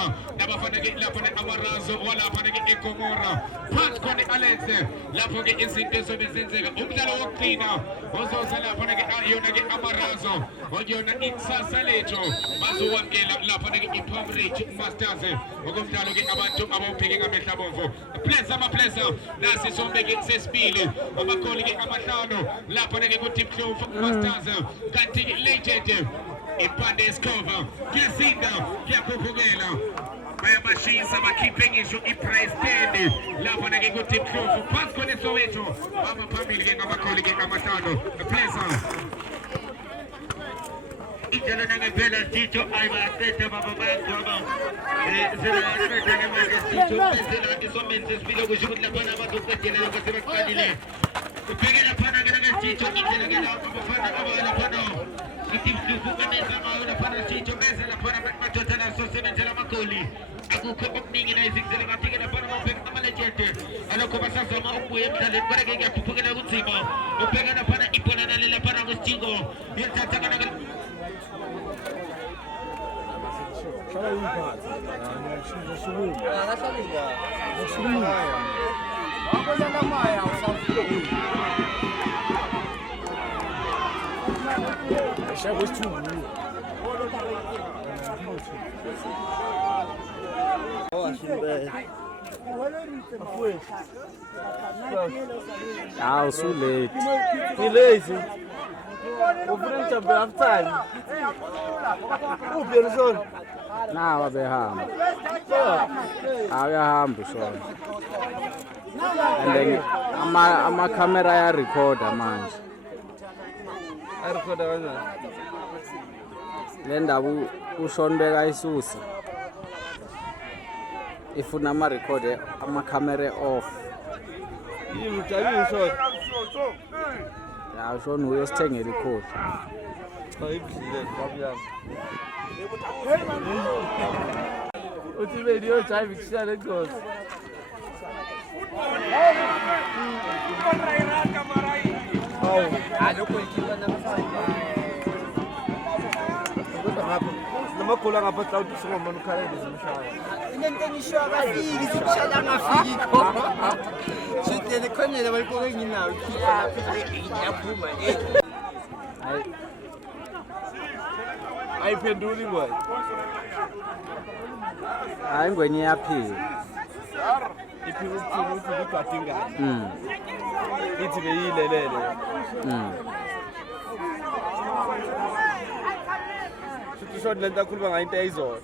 Skonda nabafana ke lapho neAmarazo walapha ke eGomora phansi khona Alex lapho ke izinto ezobenzeka umdlalo wokugcina ozoza lapho ke yona ke Amarazo oyona ikusasa lethu bazokwamkela lapho ke iPalmrich Masters okumdlalo ke abantu abawubheke ngamehla bomvu pleasure nasi sombe ke sesibili amakoli ke amahlanu lapho ke kuTeam Clove Masters kanti legend impande esikhova kuyasinda kuyakhupukela bayabashisa bakhiphe ngisho iprice tag lapho ke kuTeam Clove phansi khona eSoweto baba phambili ke ngamakoli ke amahlanu pleasure Ijalo nangempela Tito ayibaqeda baba bayagcoba sebaqeda ngemali Tito benzela isomenze sibile kusho ukuthi lapha abazoqedela lokho sebaqalile ubhekela phana ke Tito indlela ke lapho bafana abalapha itimhluku kaneza ngayo lapha Tito bese lapha bathothana sosebenzela amakoli akukho okuningi la izikuzele ngathi ke lapha ababheka amalegende alokho basazama ukubuya emdlalweni kodwa ke kuyakhuphukela kunzima ubheka lapha ibhola lapha ngosijingo yethatha kana Shall I so late. You're lazy. We're to have time. Oh, beautiful. Now abehamba. Ayahamba so. And then ama camera ya recorder manje. I record one. Le ndaba uShonbeka ayisusa. Ifuna ama recorder ama camera off. You tell me short. Ya ushona uyosithengela ikhodi. Ayibhile babuyami. Uthi video drive kushaya ngozi. Oh, alokho ikhipha namhlanje. Kodwa ngapha namakhola ngapha cloud singomona ukhala ezimshaya. Into engisho abafiki sikushaya ngafiki khona. Shitele khona labalikoke nginawo ikhipha lapha yaphuma Ayiphenduli ngoba. Hayi ngwenye yaphila. Iphila ukuthini uthi ubadingana. Ithi beyilelele. Sithi short lento akhuluma ngayo into ayizona.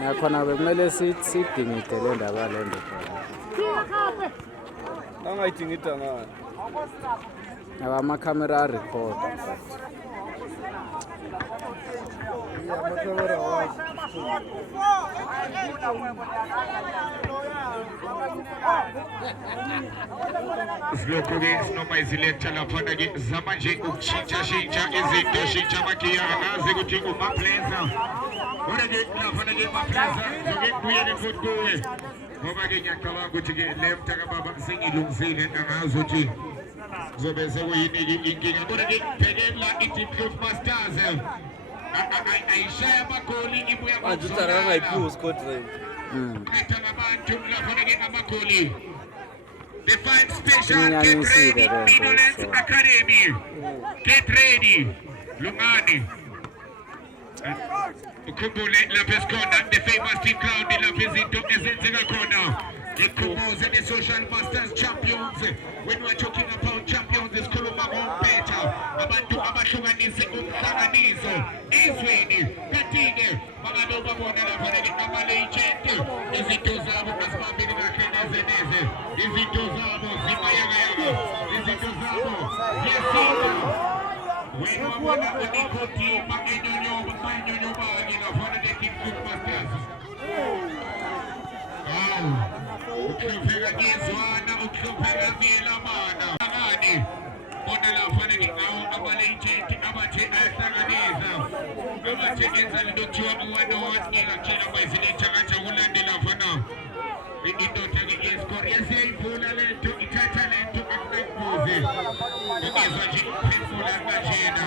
Ngakhona bekumele sidingide le ndaba le nto. Angayidingida ngani? Aba ama camera record. Amakamera wazi. Silokuke sinoma iziletha lapha ke zamanje ukutshintsha izinto shintsha makiyana zikuthi uMapleza ore ke lapha ke uMapleza zoke kuyele futhi kuwe ngoba ke ngiyacabanga ukuthi ke le mtaka baba sengilungisile ngazo ukuthi zobe sekuyini inkinga kodwa ke bhekela iTeam Clove Masters ayishaya amagoli ibuya Ajutara ngayiphuzi kodwa. Qeda ngabantu lapha ke amagoli. The five special get ready Minolens Academy. Get ready. Lungani. Ukhumbule lapha esikhona the famous team crowd lapha izinto ezenzeka khona. Ikhumbuze the social masters champions. When we are talking about champions isikhuluma ngompetha abantu abahlukanise umhlanganiso izweni kathike bangabe ubabona lapha ke ama-legend izinto zabo asibambile kahle neze izinto zabo zimayakayaka izinto zabo yesinga wena wabona uNicotima enyonyobani lapha ke Team Clove Masters ukhulupheka ngizwana ukhulupheka ngilamana ngani bona lapha ke ngawo ama-legend abathe ayahlanganisa abathe enza lento kuthiwa u-101 ngingakutshela kweziletha kanjani lapha na indoda ke iskori yesiyayivula lento ithatha lento akunakubuze Izaji Pimula Majina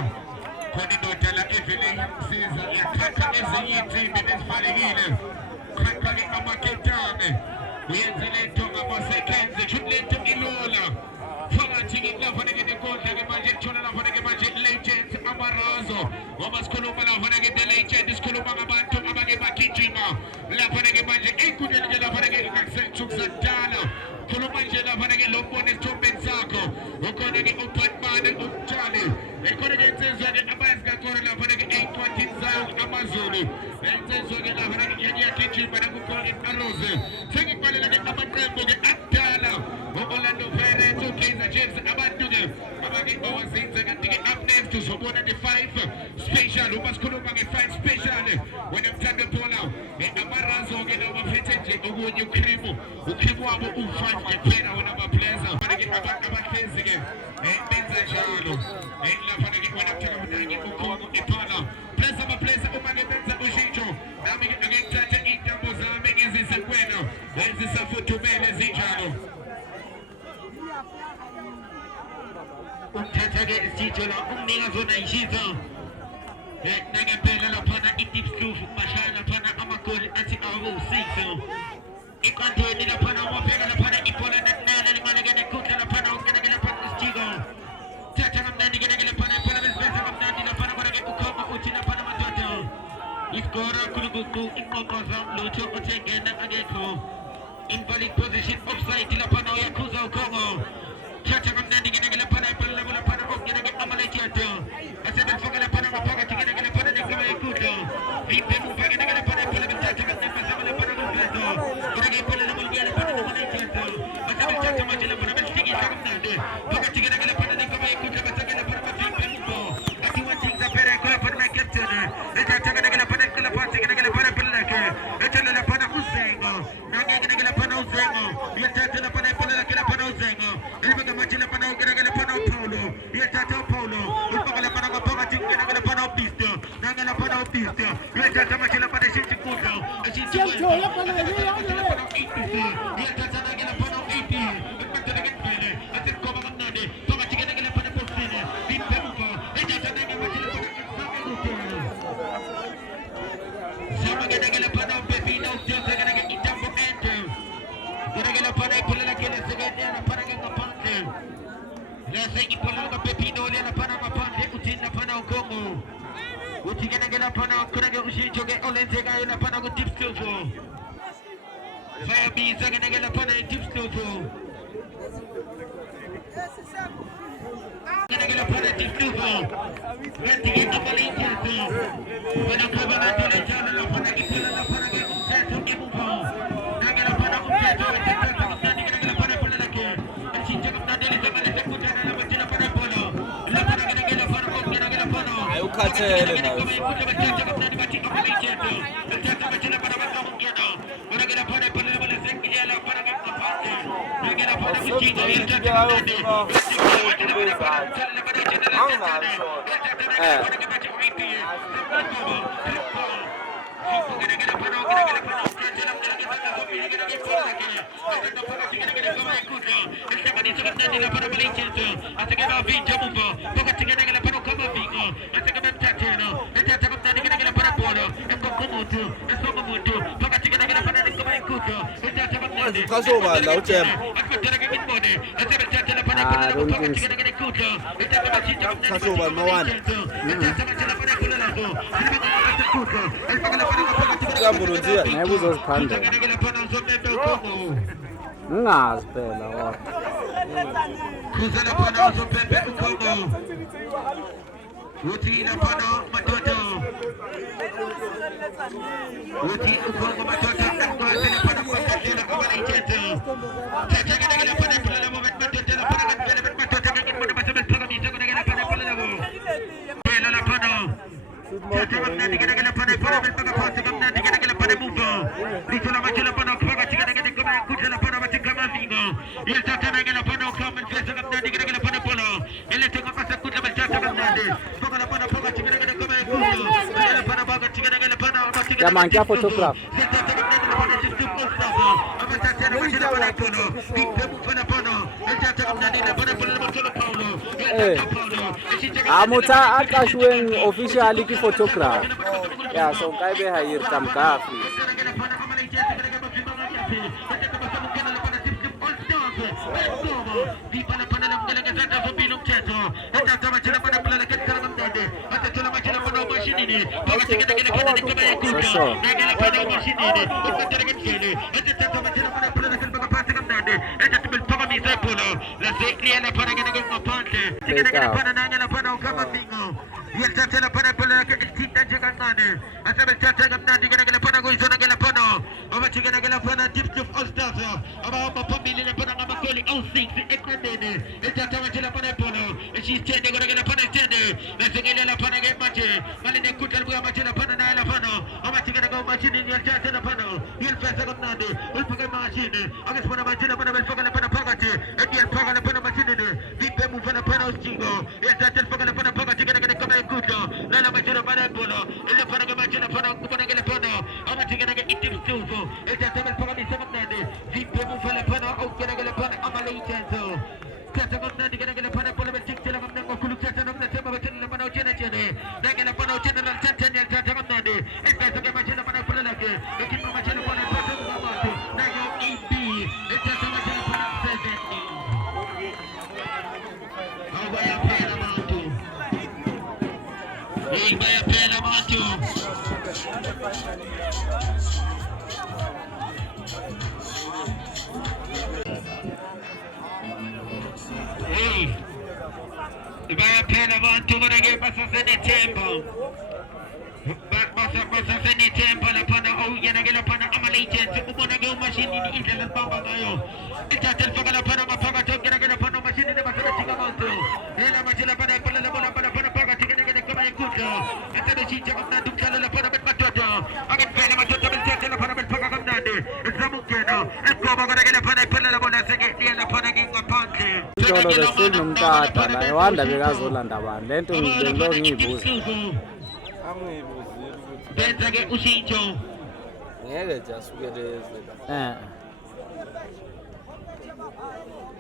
Konidotala Evelyn Caesar Yataka Ezeyiti Benesfaligine Kakali Amaketane Uyenzelento Amasekenze Chulento Ilola Falating Lavanegi de Golda Magic Chola Lavanegi Magic Legends Amarazo Wamaskuluma Lavanegi de Legends Kuluma Bantu Amagi Bakijima Lavanegi Magic Ekudel Lavanegi Naxel Chuxantana Kulumanje Lavanegi Lombone Tumbenzako Ukonegi Upatmane Upchali Ekonegi Zenzoni Amazga Kora Lavanegi 820 Zao Amazulu Zenzoni Lavanegi Yakichi Manamuko in Arose Singing Palani Amadrembo Atala Orlando Ferre to Kaiser James Amanduge Amagi Owazins and up next to Sobona the 5 special Umaskulumagi 5 special when I'm trying to pull out Amarazo get over Fitted Ugu Krimu Ukimu U5 Kepena when I'm a player about things again things are shallow Lafanagi when I'm telling Ukomo Ipana place of a place of Umagenza Ushicho Nami again Tata Ita Mozambique is this a winner there's this a foot to man as each other Tataga Sitola Umnia Zona Shiza Nagapela Lapana Itip Stoof Mashana Pana Amakol Anti Aru Sixo Ikanto Nilapana Wapena Lapana Ipola Nana Managana Kuta Lapana Ganagala Pana Stigo Tatanam Nanigana Pana Palavis Besam Nandi Lapana Ukama Utina Panamatoto Iskora Kulubuku Ikomaza Luto Otengana Ageko Invalid position offside Lapano Yakuza Kongo Tatanam Nanigana Pana Pala Pana Ganagana Amalatiato I said I'm forgetting Pana Paka to get a Pana Kuta People Pagana Pana Palavis Tatanam Pana Palato Greggy Pala will get a Pana Malatiato I said I'm Tatamajala Pana Stigi Sagamande Paka to get a Pana Kuta Patagana Pana People I see what things are very good for my captain it's a Tagana Pana Pati and a Pana Palaka it's a Pana Usengo Nagana Pana Usengo you're Tata Pana Palaka Pana Usengo even the Machina Pana Pana Polo you're Tata Polo Upala Pana Pati and a Pana Pista Nagana Pana Pista you're Tata Machina Pana Shikuta and she's you're Tata Nagana Pana 80 I said come on Nade Pama Tigana Pana Postina Big Pemuka it's Tata Nagana Samagana Pana Baby no Tata Nagana Itambo Enter Gana Pana Pula Kena Sagana Panaka Pante Let's say Pula Pepino Lena Panama Pante Utina Pana Congo Utigana Pana Kuraga Ushijo get Olentega in a Panago Tips Studio Fire Bees Zagana Pana Tips Studio Nagana Pana Tips Studio Getting into Malaysia when I'm coming out to the channel of Panagipula Panaga Useto Imupo Nagana Pana Useto and Nagana Pana Pulaka and she took up Nadine Zamana Putana Matina Panapolo Lapanagana Pana Mangia photograph. Amota akashweng officially ki photograph. Yeah, so kai be hire tam kafi. Wanda bekazolanda abantu lento ngibelo ngiyibuza benza ke ushintsho ngeke nje asukeleze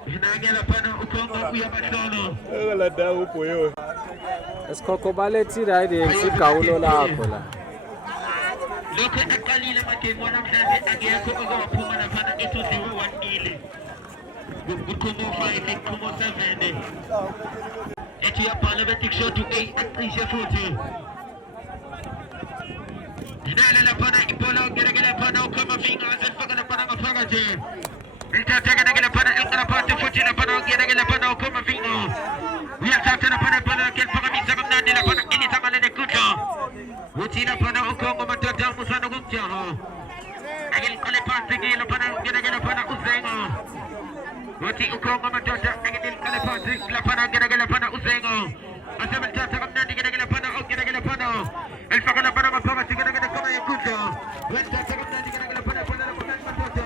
Hinangela pana ukhomba uyabahlolo Ekalada ubhoyo esikhokho balethile hayi sigawulo lakho la lokho aqalile amagame wanamhlanje akekho ozowaphuma laphana ethuziwe 1-0 kuqhumo 5 kuqhumo 7 ethi yabhala bethi shot to 8 acishe futhi Nala laphana ibola ngerekele laphana ukhoma fingers efaka laphana ngaphakathi Ithatha ke laphana eqaphathe futhi laphana ngerekele laphana ukhoma fingers uyathatha laphana ibola ke phakamisa kamnandi laphana ilithanga lenekudla uthi laphana ukhongo madoda musana kumjaho akeliqale phansi ke laphana ngerekele laphana uzengo uthi ukhongo madoda akeliqale phansi laphana ngerekele laphana uzengo asebethatha kamnandi ngerekele laphana ngerekele laphana elifaka laphana ngaphakathi ngerekele kama yekudla wethatha kamnandi ngerekele laphana ibola laphana madoda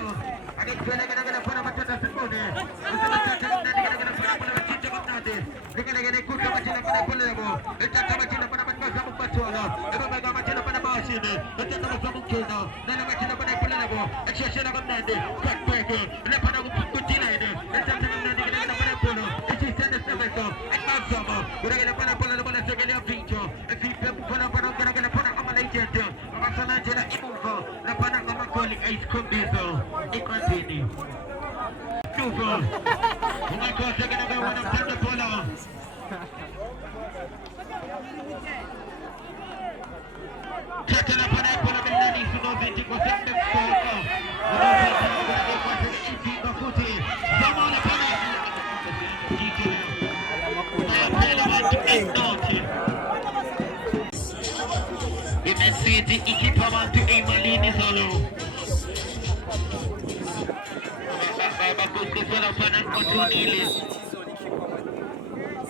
akeliqale ngerekele laphana madoda sibone asebethatha kamnandi ngerekele laphana ibola chinja kamnandi ngerekele kudla majina laphana ibola yabo ethatha majina laphana matkaza mbathola ebabeka majina laphana mashine ethatha mazamukena nala majina laphana ibola yabo esheshela kamnandi kwakbeke laphana kuphutila ine ethatha kamnandi ngerekele laphana ibola echisende sebeto ekazama ngerekele laphana ibola laphana sekele yavincho efipe mfana laphana ngerekele laphana amalegend amasana njela imuva laphana ngamagoli ayisikhombisa ekwazini Tuvo ungakosa ngerekele wana mthatha bola Tata laphana ibola belali sinozinti kosembe mfoko Ifinga futhi Zama laphana Imensity ikhipha abantu eyimalini zolo Bakuqiswa laphana ngothunile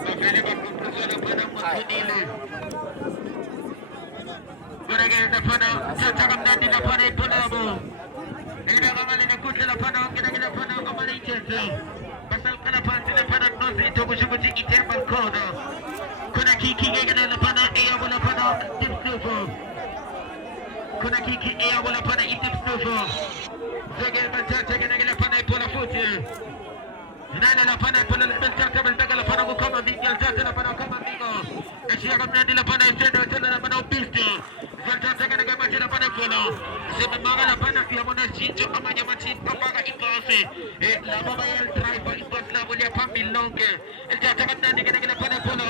Bavele bakuqiswa laphana ngothunile Kurekele laphana Tata kamnandi laphana ibolabo Elibeka malini kuhle laphana Kurekele laphana amalenjense Basalukana phansi laphana nozinto kusho ukuthi i-thermal khona Khona kiki ngekele laphana eyabo laphana tipsnufo Khona kiki eyabo laphana itipsnufo Zegele bathatha ngeke laphana ibola futhi Nana laphana ibola belithatha belibeka laphana kukhoma Miguel Jackson kamnandi lapana itendo tena lapana upisto zaltataka daga machina pana kono sema mara lapana ya mona chinjo amanya machin papaga ikose la baba el driver ikos la bolia pamilonge zaltataka kamnandi daga lapana kono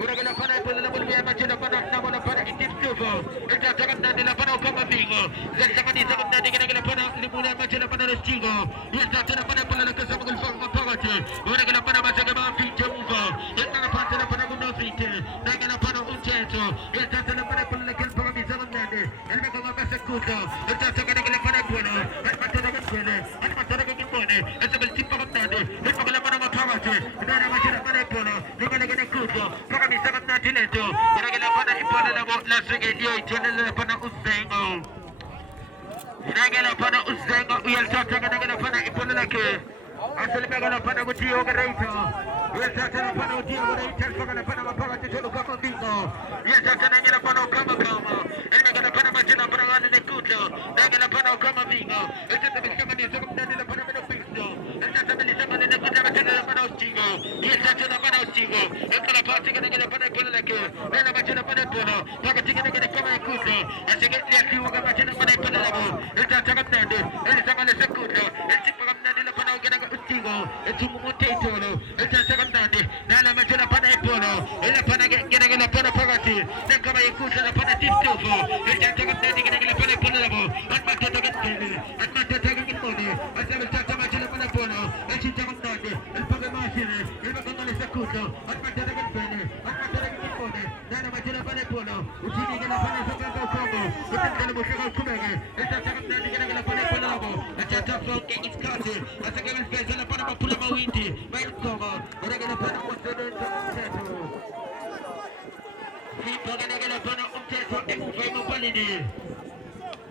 uraga lapana kono la bolia machina pana na bola pana itipsugo zaltataka kamnandi lapana kama bingo zaltataka ni kamnandi daga lapana libulia machina pana restigo zaltataka pana kono la kasa magul fanga pagate uraga lapana machaga ma fitemgo zaltataka pana pana gundo fite daga lapana uncheto zaltataka pana kono la kelpa el me como pasa cuto el tazo que le pone bueno el matero que tiene el matero que pone ese el tipo que tiene el que le pone más trabajo no era más que pone bueno no que le cuto para mi se va tileto para que le pone y pone la sigue y tiene le pone usengo le pone usengo y el tazo que le pone y pone la que hace le pega la pone mucho greito y el tazo le pone mucho greito el que le pone más trabajo te lo como digo y el tazo le pone como Daga la pana kama vingo. Esta tabisha mani soko ndani la pana meno pisto. Esta tabisha mani na kuta machana la pana ustigo. Esta tena pana ustigo. Esta la pati kana la pana pole la ke. Nena machana pana polo. Taka tika kana kama ikuto. Asige ya kiwa kama machana pana pole la bo. Esta taka ndani. Esta kama la sekuto. Esta kama ndani la pana kana ustigo. Esta mumote tolo. Esta taka ndani. Nena machana pana polo. Esta pana kana la pana pagati. Nena kama ikuto la pana tiptofo. Esta taka ndani kana la pana pole la bo.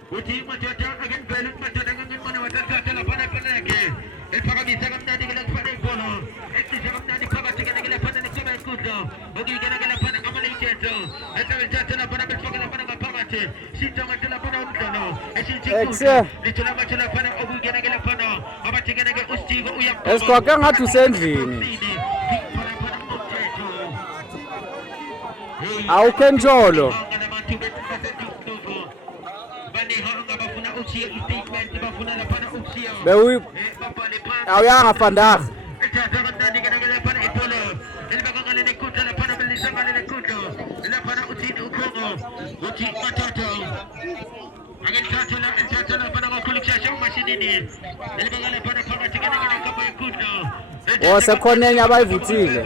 Uti macam agen belum macam dengan mana macam satu lapan apa lagi? Para bisa kami nanti kita pada bola. Itu jangan nanti para kita kita pada ni kami kuda. Bagi kita lapan amal itu. Itu macam lapan apa kita lapan apa macam. Sita macam lapan untano. Itu macam lapan abu kita lapan. Apa kita kita usti go uyam. Esquadra ngatu sendlini. Awukenjolo. Bewi awuyanga vandag. Osekhonenya abayivutile.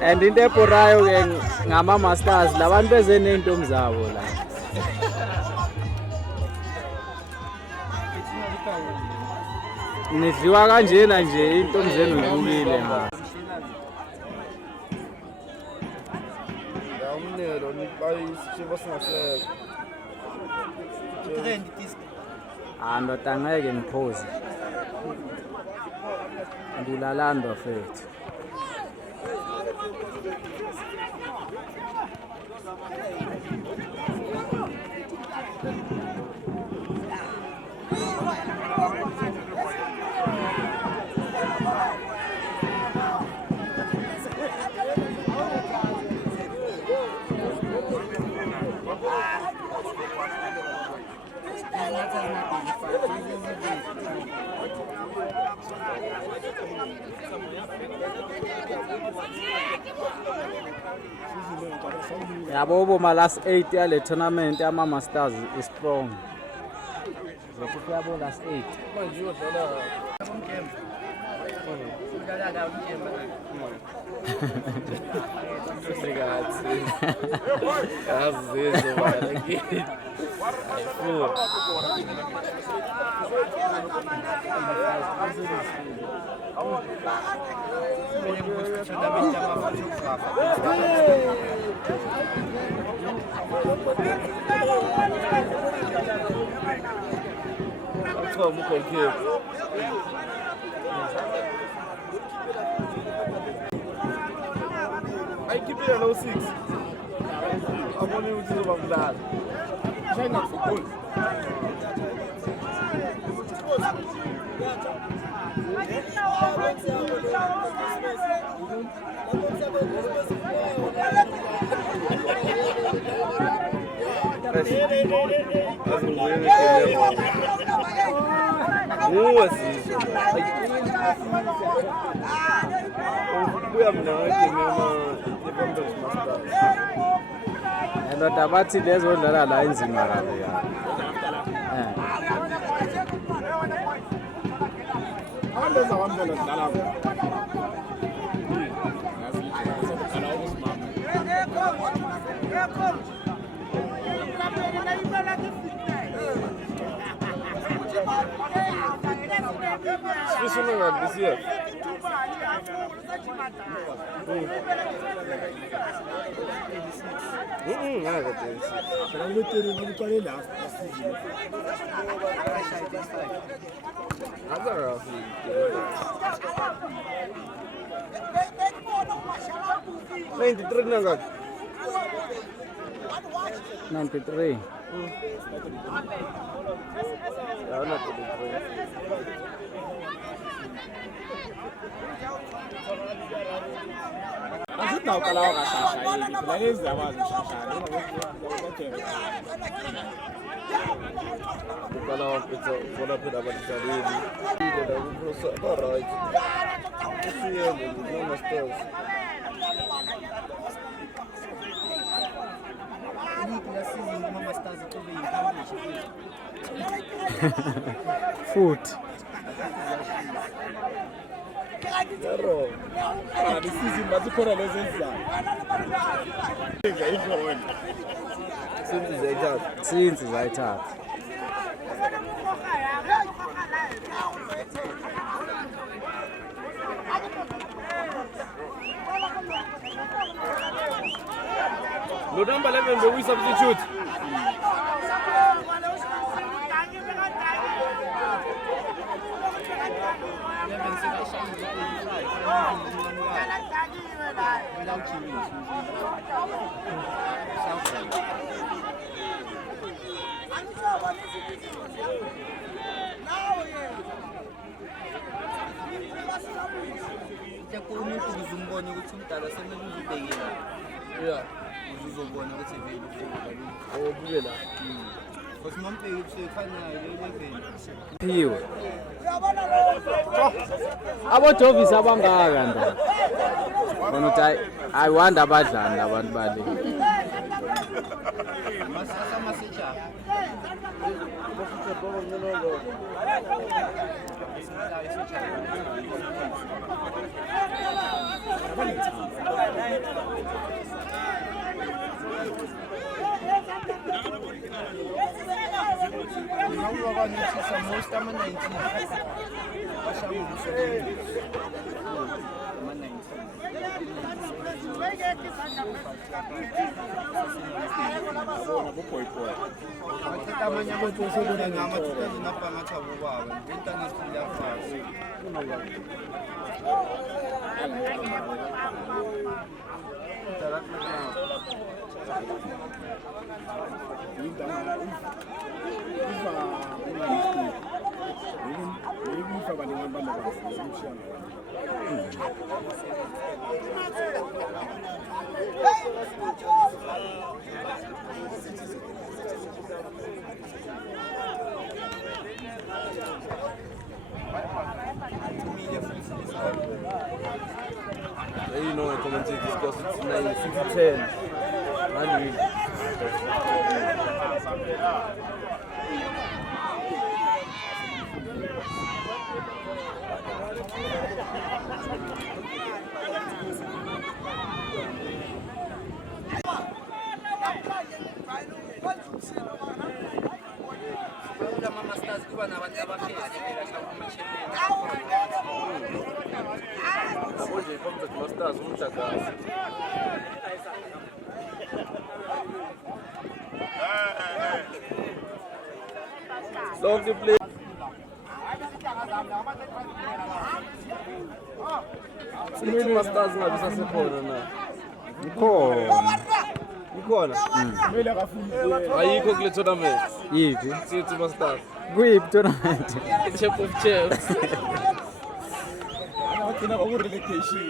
And into eporayo ke ngama masters labantu beze nentombi zabo la. Nidliwa kanjena nje intombi zenu ngibukile nga. Umnelo nibayisibo singaseke. Ndoda ngeke ngiphoze. Ndilalandwa fethu. Yabo ma last 8 ya le tournament ama Masters is strong. Zokuthi yabo last 8. I keep it at 06. I'm only with you about that. China football. Ndoda bathi lezodlala la inzima kabi ya. This year. $93. Food. Since zayithatha. No number 11, we substitute. umuntu uzumbona ukuthi umdala semele uzibhekela uzobona ukuthi vele Obuyela. because mampeki kusefanayo level Phiwe. Abodovisi abangaka nda. Bona uthi ayiwanda abadlali abantu bali. masasa maseja most ama-19 bathatha amanye amathosokuna ngama-2000 abhangathabo babo intangasiya fasi You know, I commented this because it's 9-10. Man, Combat Masters umtagasi. Lonke play. City Masters ngabe sasekhona na. Ikhona. Kumele akafunde. Ayikho kule tournament. Yipi? City Masters. Kuyiphi tournament? Champ of Champs. Bagcina ku-relegation.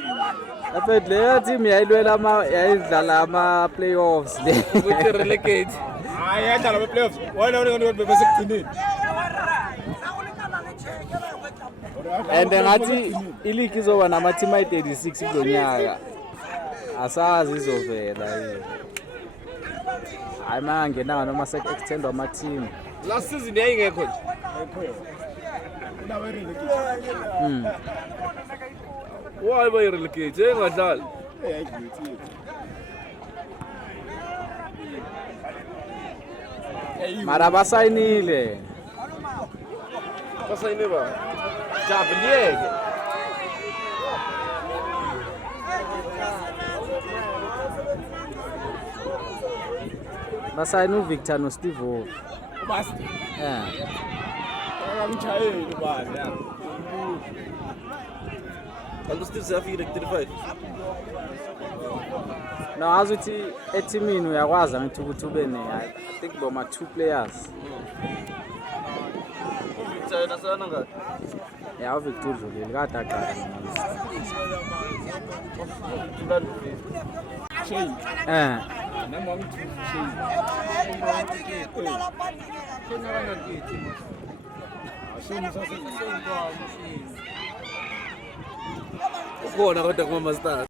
Lapha leyo team yayidlala ama-playoffs le. Ukuthi relegate. Hayi yadlala ama-playoffs. Wena ngeke bebesekugcineni. And ngathi ileague izoba nama-team ayi-36 kulo nyaka. Asazi izovela yini. Hayi mangenanga noma sek-extendwa ama-team. Last season yayingekho nje. Indawo ye-relegation. Why bayi-relegate? Engadlali. Ayidlulile. Mara basayinile. Basayine ba? Jabuliyeke. Basayine uVictor noSteve Wolf. Ubasti. Akamchayeli bani ya. Kanti Steve seyafika 35. No, ngazi ukuthi eteamini uyakwazi ngithi ukuthi ube I think boma 2 players. China sana ngathi. Ya uVictor udlulile kade aqala Change. Noma ngithi change. Ukhona kodwa kuma Masters.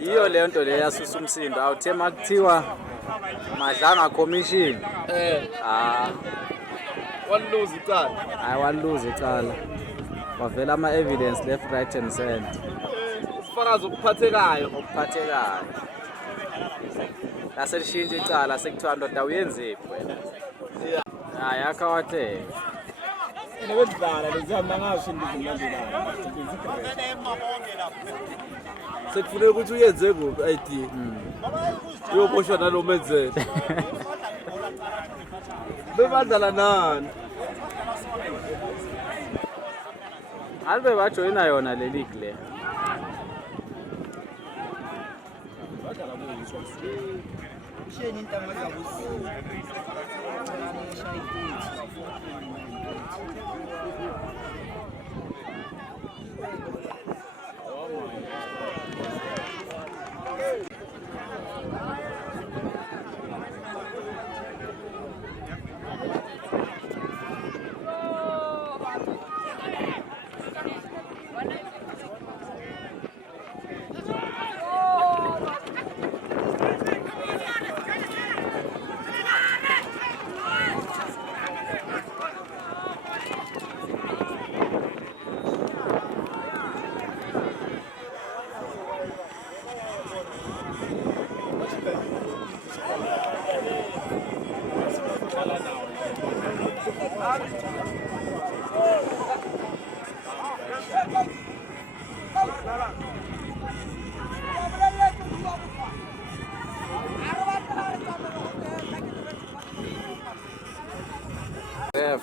Iyo leyo nto leyo yasusa umsindo awuthe makuthiwa madlanga commission Walose icala. hayi waluza icala wavela ama-evidence left right and center Ufakazi okuphathekayo. okuphathekayo laselishintsha icala sekuthiwa ndoda uyenziphi wena hayi akhawatheka Nebedlala lezihamba ngasho indizimlandelayo. Sekufuneka ukuthi uyenze kuphi ID. Uyoboshwa nalo menzele. Bebadlala nani? alibe bajoyina yona le league le Sheni intama zabusi. ref